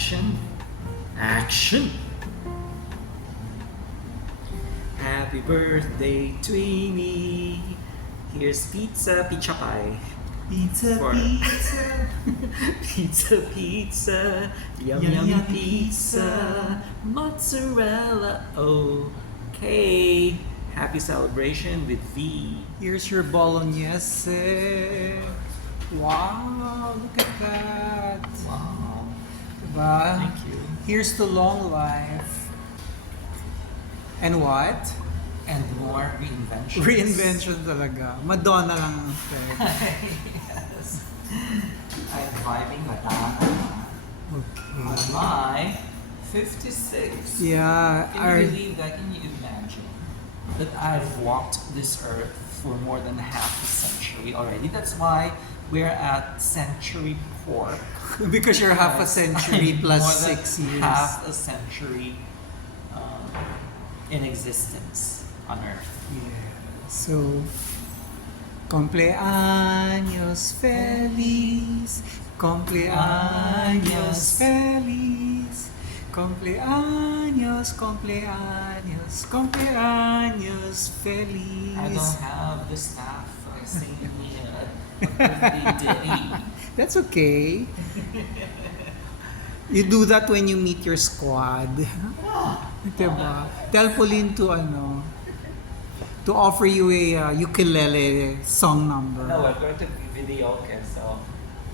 Action. Action. Happy birthday, Tweenie. Here's pizza, pizza pie. Pizza, For- pizza. Pizza, pizza. Yum, Yum, yum, yum, pizza. Mozzarella. Okay. Happy celebration with V. Here's your bolognese. Wow, look at that. Wow. Diba? Thank you. Here's to long life. And what? And more reinventions. Reinvention talaga. Madonna lang ang step. Yes. I'm vibing Madonna. Okay. On my 56. Yeah. Can you believe that? Can you imagine that I've walked this earth for more than half a century already? That's why we're at Century Pork. Because you're half a century I'm plus more than 6 years. half a century in existence on earth. Yeah. So, cumpleaños feliz, cumpleaños feliz, cumpleaños, cumpleaños, cumpleaños feliz. I don't have the staff singing me a birthday ditty. That's okay. You do that when you meet your squad. Diba? Tell Pauline to offer you a ukulele song number. No, we're going to be video, okay, so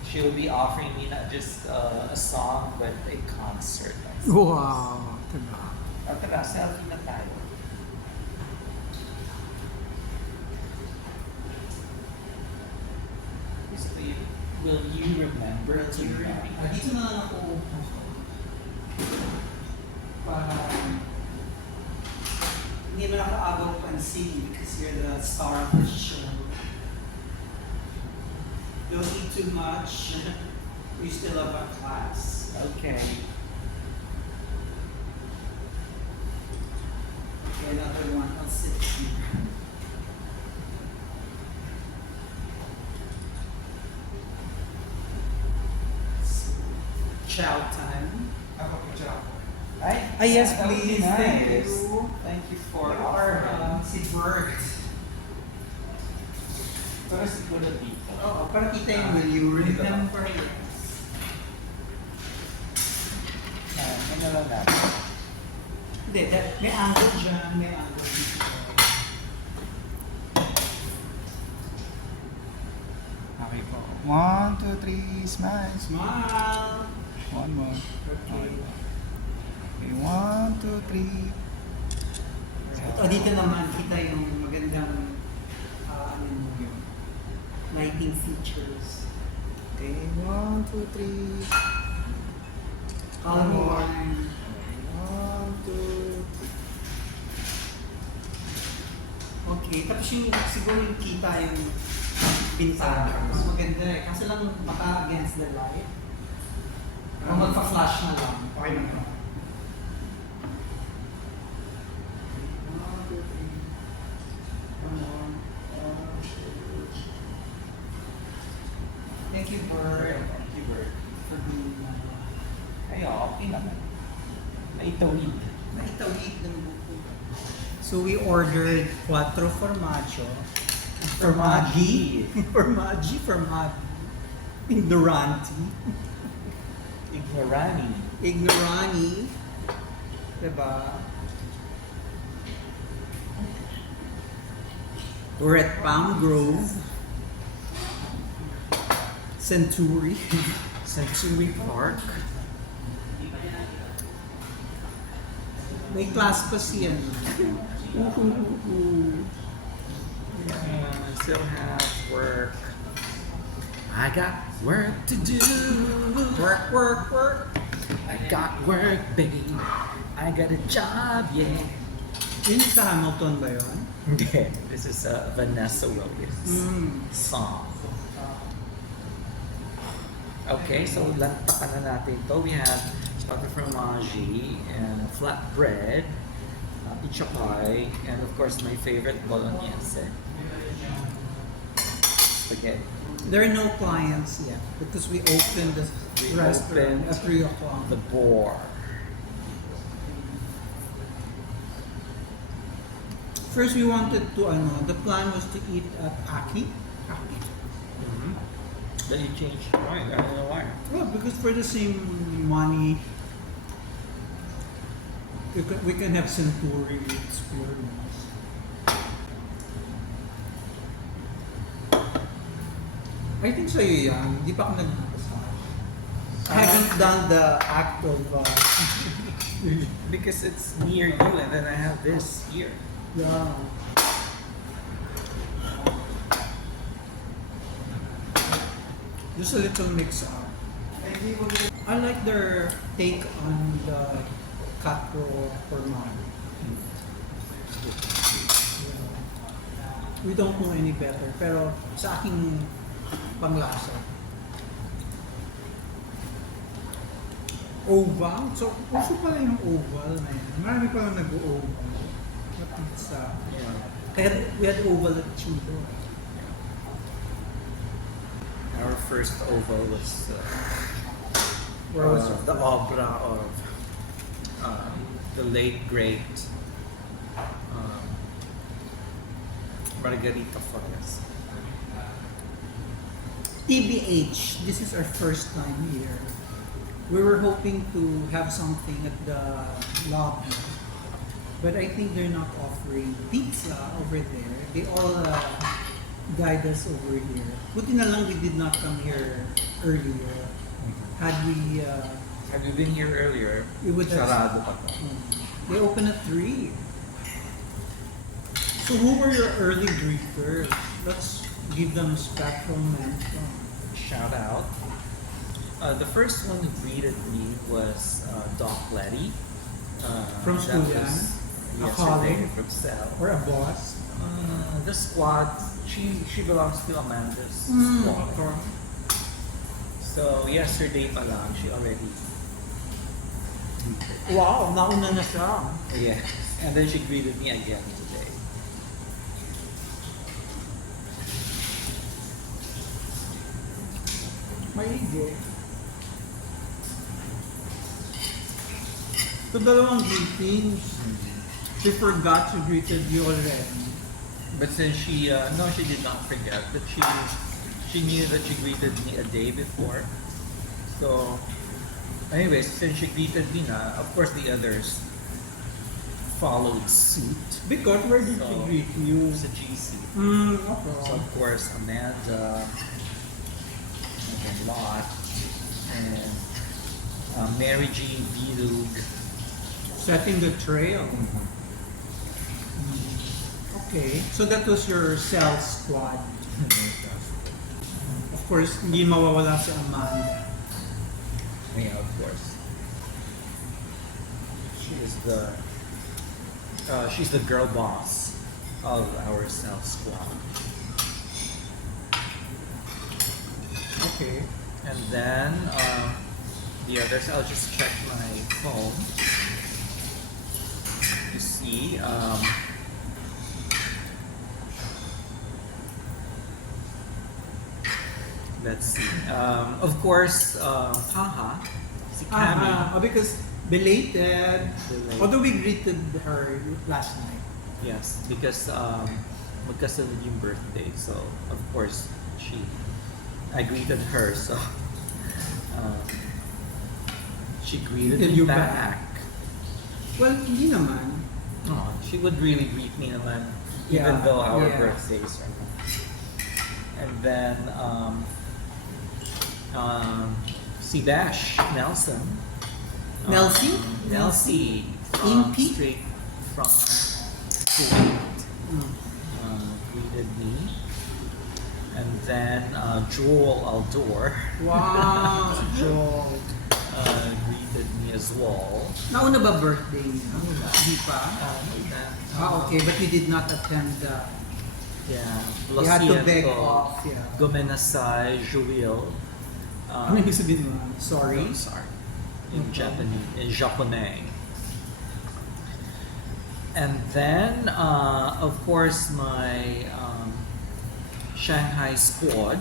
she will be offering me not just a song, but a concert. Wow. Diba? Tara, selfie na tayo. Basically, will you remember to marry? Dito na lang ako. Para hindi mo na kaagaw pansin because you're the star of the show. Don't eat too much. We still have a class. Okay. Okay, another one. I'll sit here. Chow time. Ay, Yes, that would be please. Thank nice. you. Thank you for Or offering. si Bert. Pero siguro dito. Oo, para kita yung will you remember? Ano lang natin? Hindi, may angle dyan, may angle dito. Okay po. 1, 2, 3, smile. Smile! One more. Okay. Okay, 1, 2, 3. Dito naman kita yung magandang ano yung lighting features. Okay, 1, 2, 3. Calm more. one. 1, 2, 3. Okay, tapos yung siguro yung kita yung bintana. Mas maganda eh. Kasi lang baka against the light. O magpa-flash na lang. Okay na to. 1, 2, 3. One more. Thank you, Bert, Thank you, Bert. for being Ay, okay naman. Naitawid. naitawid ng buko. So we ordered 4 formaggio. Formaggi. Formaggi. Ignoranti. Ignorani. Ignorani. Diba? We're at Palm Grove. Century. Century Park. May class pa siya. I still have work. I got work to do. Work, work, work. I got work, baby. I got a job, yeah. Yun sa Hamilton ba yun? Okay, this is a Vanessa Williams song. Okay, so lantakan na natin to. We have butter fromaggi and flatbread, pizza pie, and of course my favorite bolognese. Spaghetti. There are no clients yet because we opened the We restaurant opened at 3 o'clock. the Boar. First, we wanted to, the plan was to eat at Aki. Then you changed your mind. I don't know why. Well, because for the same money, we can have Century experience. I think sa'yo yan. Di pa ako nag-massage. I haven't done the act of... Because it's near you, and then I have this here. yeah. Just a little mix up. I like their take on the catro format. We don't know any better, pero sa aking panglasa. Oval? So, uso pala yung oval na yan. Marami pa lang nag-oval na pizza. Yeah. Kaya we had oval at Chudo. Our first oval was Where was the opera of the late great Margarita Flores. TBH, this is our first time here. We were hoping to have something at the lobby, but I think they're not offering pizza over there. They all guide us over here. Buti na lang we did not come here earlier. Had we, Have you been here earlier? we would have... Sarado pa to. They open at 3. So who were your early greeters? Let's give them a special mention. Shout out. The first one who greeted me was Doc Letty. From that school was yan? A yesterday colleague? from Cell. Or a boss? The squad, she belongs to Amanda's Mm, squad. okay. So yesterday pa lang, she already greeted. Wow, nauna na siya. Yes. And then she greeted me again today. Maigi. So dalawang greetings. She forgot she greeted you already. But since she, no, she did not forget, but she knew that she greeted me a day before. So, anyways, since she greeted me na, of course the others followed suit. Because where did she greet you? Sa GC. Okay. So, of course, Amanda, and then Lot, and Mary Jean Bilug. Setting the trail. Okay. So that was your cell squad. Of course, hindi mawawala si Amanda. Yeah, of course. She's the girl boss of our cell squad. Okay. And then the others, I'll just check my phone to see. Let's see. Of course, Haha, si Cami. Because belated. Belated. Although we greeted her last night. Yes, because magkasunod yung birthday. So, of course, I greeted her. So, she greeted Greeted me you back. Well, hindi naman. Oh, she would really greet me naman, Yeah, even though our yeah. birthdays are not. And then, si Dash Nelson. Nelsie? Nelsie. Impy? Straight from Kuwait. Mm. Greeted me. And then Joel Aldor Wow, Joel. greeted me as well. Nauna ba birthday niya? Nauna. Hindi pa? Okay, but you did not attend the... Yeah. You had to beg Lo siento. off, yeah. Gomenasai, Joel. Ano yung sabihin mo? Sorry? I'm sorry. In Okay. Japanese, in Japonais. And then, of course, my Shanghai squad,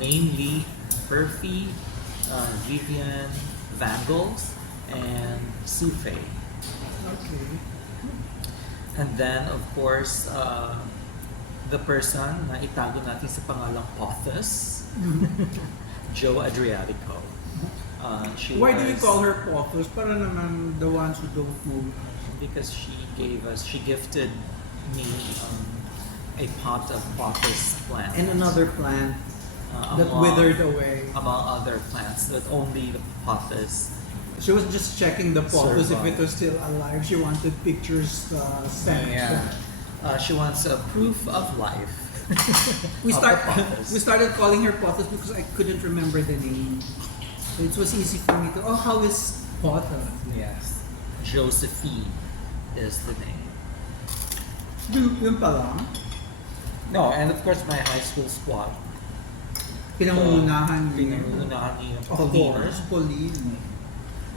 namely Perfy, Vivian Vangels, and Sufe. Okay. And then, of course, the person na itago natin sa pangalang Pothos, Joe Adriatico. She Why do you was- call her Pothos? Para naman the ones who don't know. Because she gifted me a pot of pothos plants. And another plant that among- withered away. Among other plants, that only the pothos. She was just checking the pothos if Survive. it was still alive. She wanted pictures sent. She wants a proof of life. We of start the pothos. we started calling her Pothos because I couldn't remember the name. So it was easy for me to how is Pothos? Yes. Josephine is the name. Yun pa lang. No, and of course my high school squad. Pinangungunahan niya. Pinangungunahan niya yung Of Paulina. course, Pauline.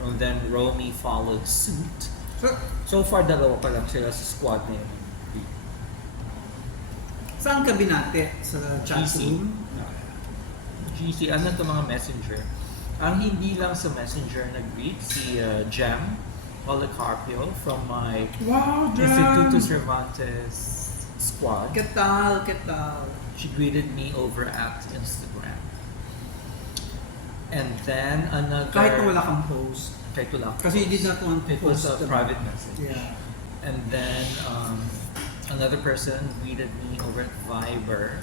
And then Romy followed suit. So, So far, dalawa pa lang sila sa squad na yun. saan ka binate? Sa chat GC. room? GC, ano to mga messenger? Ang hindi lang sa messenger nag-greet, si Jem Policarpio from my Wow, Instituto Jan! Cervantes squad. Ketal, ketal. She greeted me over at Instagram. And then another... Kahit na wala kang post. Kahit wala. Kasi you did not want to It was post a them. private message. Yeah. And then another person greeted me over at Viber.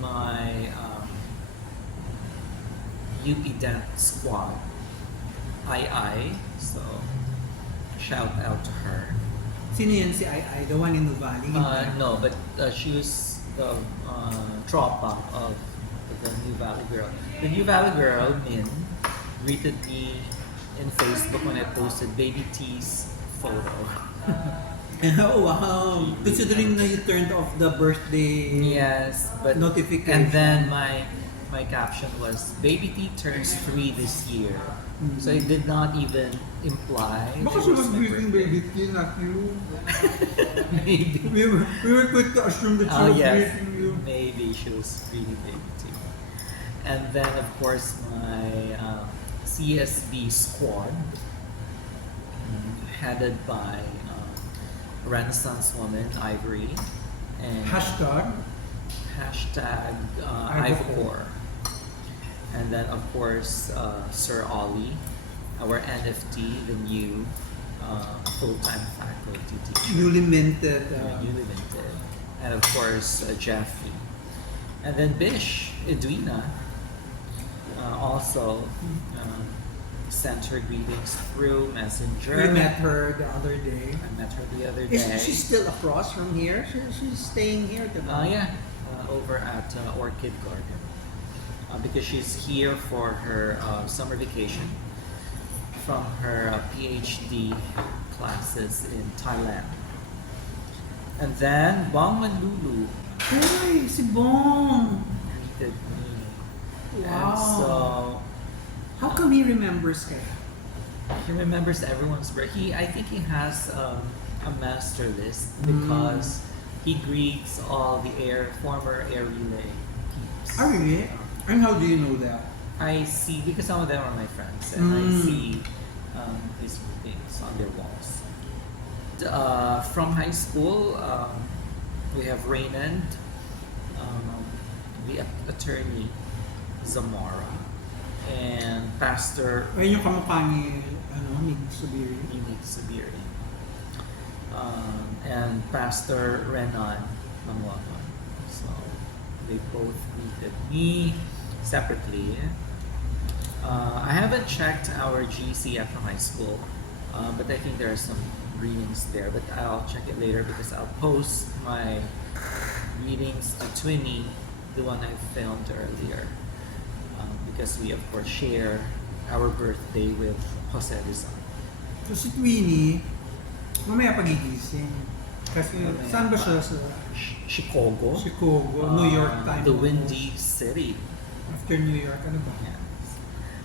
My UP Dent squad. I. So shout out to her. Sino yan si Ai? The one in the valley? No, but she was the tropa of the New Valley girl. The New Valley girl, Min, greeted me in Facebook when I posted Baby T's photo. Oh, wow. Considering na you turned off the birthday Yes, but notification. and then my caption was Baby T turns 3 this year. So it did not even imply. Baka that she it was my greeting birthday. baby T, not you. Maybe. We were quick to assume that she was Yes, greeting you. maybe she was greeting Baby T. And then of course my CSB squad, headed by Renaissance woman Ivory and Hashtag. hashtag Ivocor. And then of course Sir Ollie, our NFT, the new full-time faculty teacher. Newly minted. Newly minted. And of course Jeffy. And then Bish, Edwina, also sent her greetings through Messenger. We met her the other day. I met her the other day. Isn't she still across from here? She's staying here. Diba? Yeah, over at Orchid Garden. Because she's here for her summer vacation from her PhD classes in Thailand. And then Bong Manlulu Uy, si Bong! greeted me. Wow. And so How come he remembers ka? he remembers everyone's birthday. I think he has a master list because he greets all the former air relay peeps. Oh, really? And how do you know that? I see, because some of them are my friends, and I see these things on their walls. From high school, we have Raymond, the attorney Zamora, and Pastor Ayun yung kamukha ni, ni Subiri. Unique Sabiri, and Pastor Renan Mangwakan. So they both greeted me separately. I haven't checked our GC from high school, but I think there are some greetings there. But I'll check it later because I'll post my greetings to Twinny, the one I filmed earlier, because we of course share our birthday with Jose Rizal. So si Twinnie, mamaya pagigising. Kasi Mamaya saan ba pa. siya sa Chicago, Chicago, New York time? the Windy City. After New York, ano ba? Yes.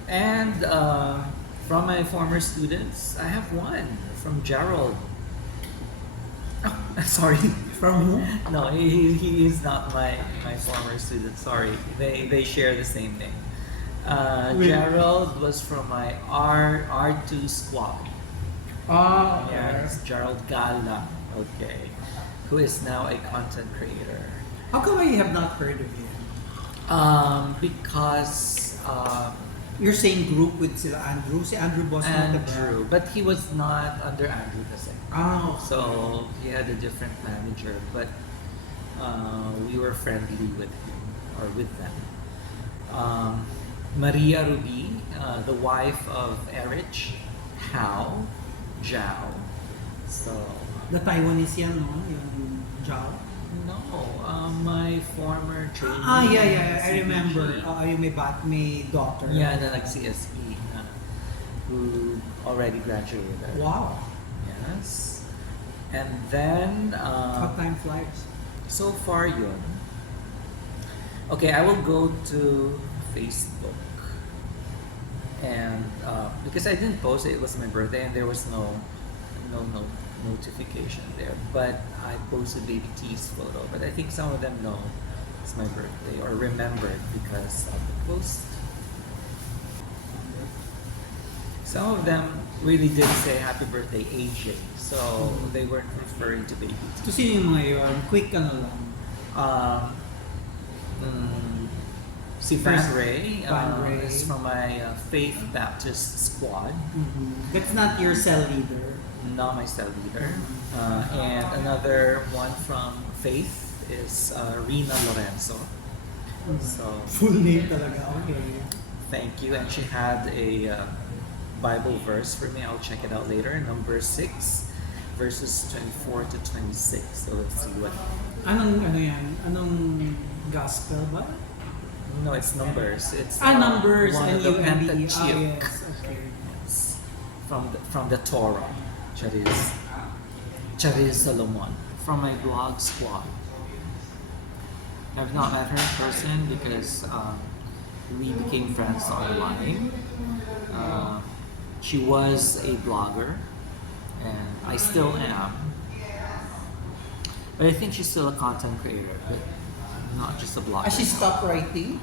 And from my former students, I have one from Gerald. Oh, sorry. From who? No, he is not my former student. Sorry, they share the same name. With- Gerald was from my R2 squad. Ah, Yes, Gerald Gala. Okay. Who is now a content creator. How come I have not heard of him? Because You're saying group with sila Andrew? Si Andrew Boss not the Andrew, but he was not under Andrew kasi. Oh, So he had a different manager, but we were friendly with him or with them. Maria Ruby, the wife of Erich, Hao, Zhao. So the Taiwanese yan, no? Yung Zhao. no, my former trainee. I remember. CBG. Yung may daughter. Yeah, na nag-CSB who already graduated. Wow. Yes. And then, How time flies. so far yun. Okay, I will go to Facebook. And because I didn't post it, it was my birthday and there was no notification there. But I posted Baby T's photo. But I think some of them know it's my birthday or remembered because of the post. Some of them really did say happy birthday AJ. So they weren't referring to Baby T. So sino yung mga yun? Quick ka na lang. Si Van Ray, Van Ray. is from my Faith Baptist squad, That's not your cell leader. not my cell leader. And another one from Faith is Rina Lorenzo. So Full name talaga. Okay. thank you. And she had a Bible verse for me. I'll check it out later. Number 6, verses 24 to 26. So let's see what. Anong ano yan? Anong gospel ba? No, it's Numbers. It's Numbers one and of the UMB. Pentateuch. Yes. Okay. Yes. From the Torah. Charis Solomon. From my blog squad. I've not met her in person because we became friends online. She was a blogger, and I still am. But I think she's still a content creator, but not just a blogger. She stopped writing?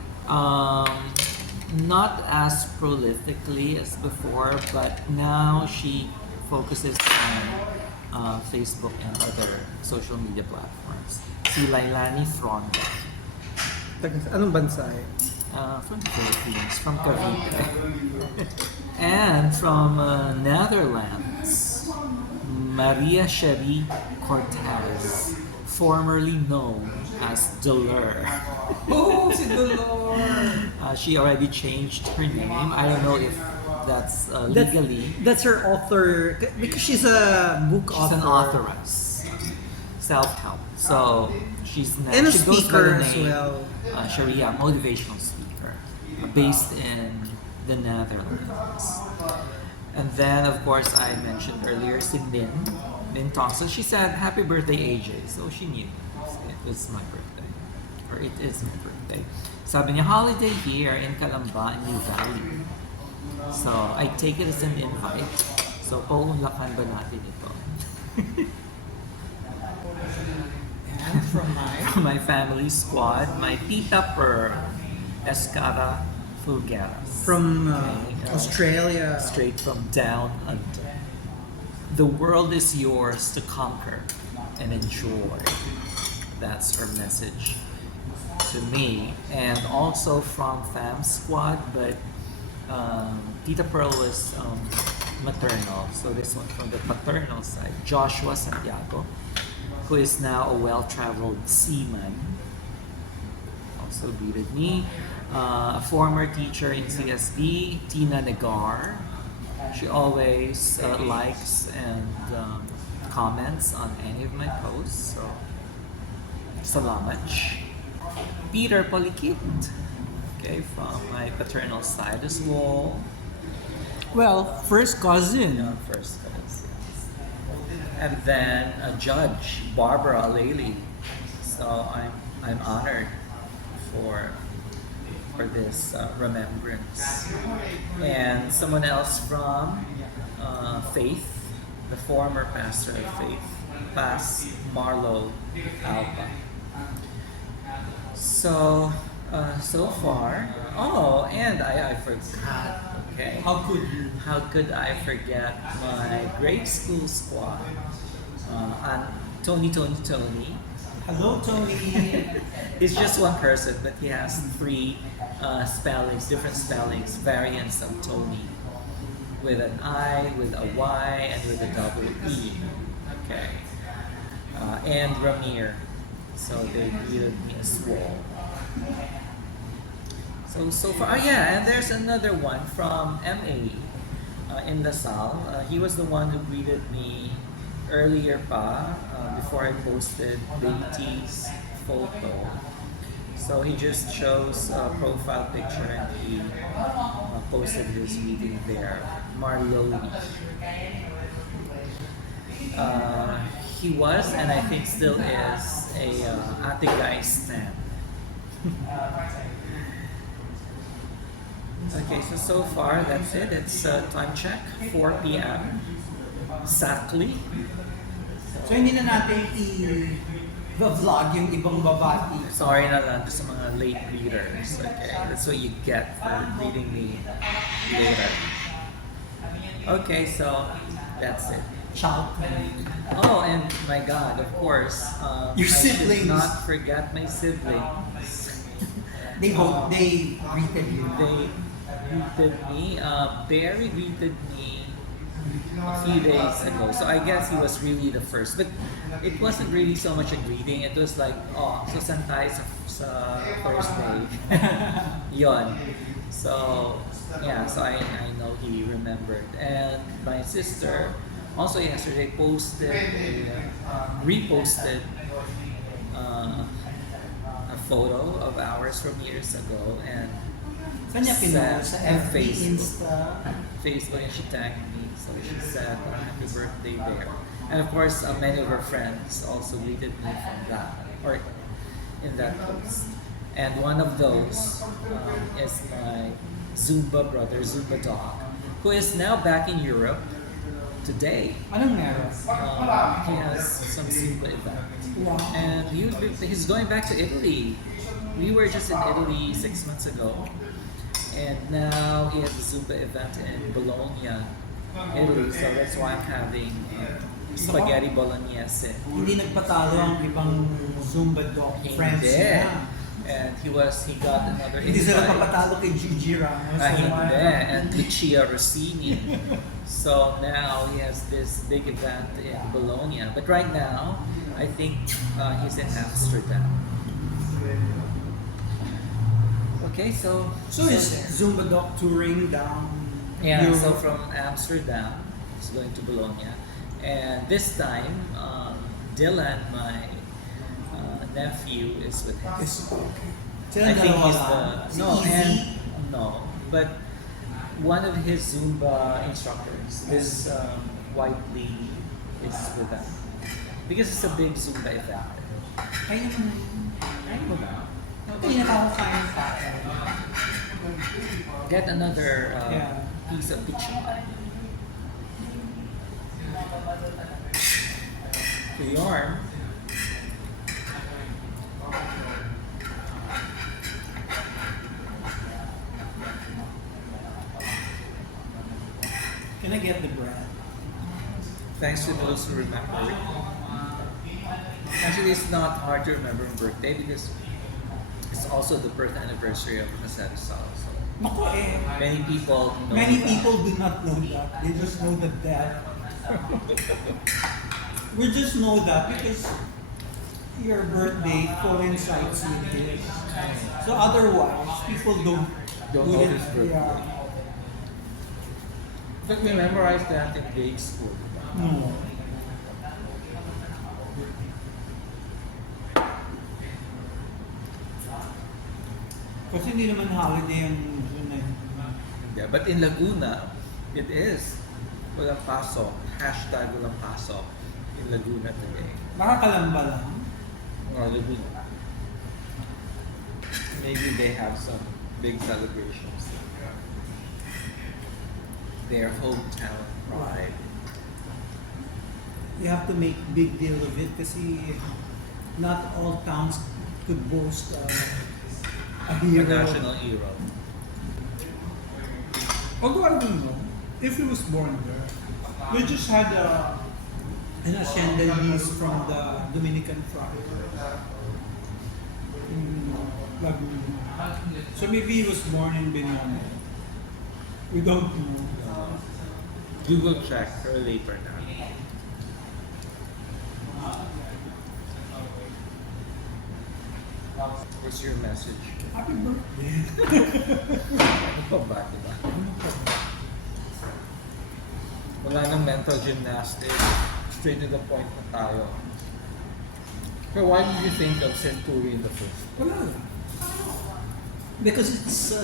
Not as prolifically as before, but now she focuses on Facebook and other social media platforms. Si Lailani Fronda. Anong bansa eh? From the Philippines, from Cavite. And from Netherlands, Maria Sherry Cortez, formerly known as Delur. Oh, si Dolor! She already changed her name. I don't know if that's legally. That's her author, because she's a book She's author. an authoress, self-help. So she's now, And a she goes by speaker the as name well. Sharia, motivational speaker, based in the Netherlands. And then, of course, I mentioned earlier si Min Thompson. She said, "Happy birthday, AJ." So she knew it was my birthday, or it is my birthday. Sabi niya, holiday here in Calamba, New Valley. So I take it as an invite. So paunlakan ba natin ito? And from my My family squad, my Tita Per Escara Fulgaras. from Okay, Australia. Straight from down under. The world is yours to conquer and enjoy. That's her message to me. And also from Fam Squad, but Tita Pearl was maternal. So this one from the paternal side, Joshua Santiago, who is now a well-traveled seaman. Also greeted me. A former teacher in CSB, Tina Negar. She always likes and comments on any of my posts. So, salamat. Peter Polikit, okay, from my paternal side as well. Well, first cousin. First yes. And then a judge, Barbara Aleli. So I'm honored for this remembrance. And someone else from Faith, the former pastor of Faith, Pas Marlo Alba. So So far. Oh, and I forgot. Okay. How could you? How could I forget my grade school squad? And Tony. Hello, Tony. He's just one person, but he has three spellings, different spellings, variants of Tony, with an I, with a Y, and with a double E. Okay. And Ramir. So they greeted me as well. So far, oh yeah, and there's another one from MA in Lasal. He was the one who greeted me earlier pa, before I posted Baby T's photo. So he just shows a profile picture and he posted his meeting there. Marloni. He was, and I think still is, a Ate Guy stan. Okay, so far that's it. It's time check, 4 p.m. Exactly. So hindi na natin i-vlog yung ibang babati. Sorry na lang sa mga late readers. Okay, that's what you get for reading me later. Okay, so that's it. Shout. Oh, and my God, of course, Your I siblings. should not forget my siblings. They greeted you. They greeted me. Barry greeted me a few days ago. So I guess he was really the first. But it wasn't really so much a greeting. It was like, oh, so saan tayo sa Thursday? Yon. So, yeah, so I know he remembered. And my sister also yesterday reposted a photo of ours from years ago and Saan niya pinost? Sa and FB, Insta? Facebook, and she tagged me. So she said, happy birthday there. And of course, many of her friends also greeted me from that, or in that post. And one of those is my Zumba brother, Zumba dog, who is now back in Europe today. Anong meron? He has some Zumba event. Wow. And he's going back to Italy. We were just in Italy 6 months ago. And now he has a Zumba event in Bologna, Italy. So that's why I'm having spaghetti bolognese. Hindi nagpatalo ang ibang Zumba dog friends Hindi. niya. And he got another Hindi sila invite. papatalo kay Gigi Ramos. Hindi. And Lucia Rossini. So now he has this big event in Bologna. But right now, I think he's in Amsterdam. Okay, so is Zumba dog touring down yeah, Europe? so from Amsterdam, he's going to Bologna, and this time Dylan, my nephew, is with him. Sila I think dalawa he's lang. the no, Si and Easy? no, but one of his Zumba instructors, this white lady, is with them because it's a big Zumba event. Kaya naman. I don't know. Hindi na ako kain pa. Get another Yeah. piece of pizza. To yarn. Can I get the bread? Thanks to those who remember. Actually, it's not hard to remember a birthday because it's also the birth anniversary of Masada Sal. So Naku eh. many people know Many that. people do not know that. They just know the death. We just know that because your birthday coincides with this. So otherwise, people don't Don't know wouldn't- his birthday. Yeah. In fact, we memorized that in grade school. No. Kasi hindi naman holiday yung yun eh. Yeah, but in Laguna, it is. Walang pasok. Hashtag walang pasok in Laguna today. Baka kalamba lang. Or Laguna. Maybe they have some big celebrations. Their hometown pride. You have to make big deal of it kasi not all towns could boast A a hero. national hero. Although I don't know if he was born there. We just had an ascendancy from the Dominican friar. Laguna. So maybe he was born in Binondo. We don't know. Google check or later na. What's your message? Happy birthday. Ano pa ba, diba? Wala nang mental gymnastics. Straight to the point na tayo. So why did you think of Century in the first? Wala lang. Because it's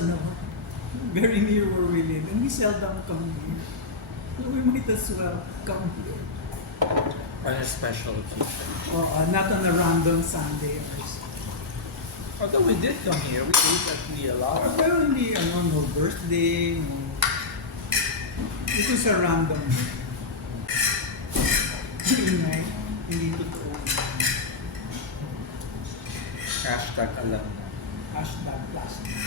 very near where we live and we seldom come here. So we might as well come here. On a special occasion. Or not on a random Sunday or so. Although we did come here, we ate actually a lot. Pero hindi, no birthday, no. It was a random. Ingay, hindi totoo. Hashtag alam na. Hashtag plastic.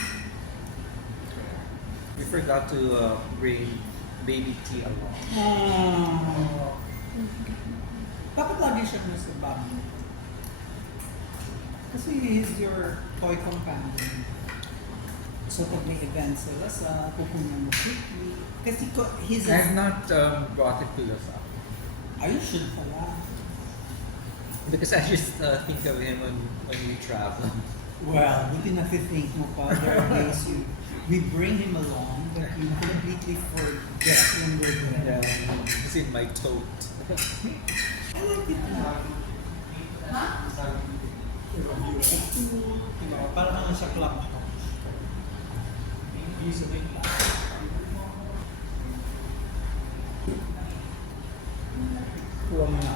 We forgot to bring baby tea along. Oh. Dapat lagi siya nasa bag mo. Kasi he's your toy companion. So pag may events sila pupunan mo quickly. Kasi he's I have not brought it to the shop. Ay, should pala. Because I just think of him when we travel. Well, buti na-think mo pa. There are days we bring him along but you completely forget when we're there. Yeah, it's in my tote. I like it na. Parang ano sa club house. Easily. Kuha mo na.